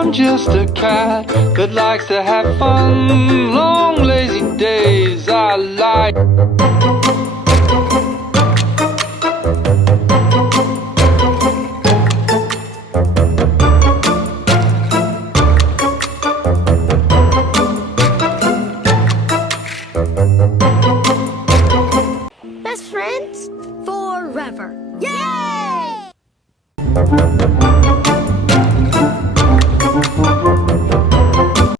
I'm just a cat that likes to have fun. Long lazy days I like. Best friends forever. Yay!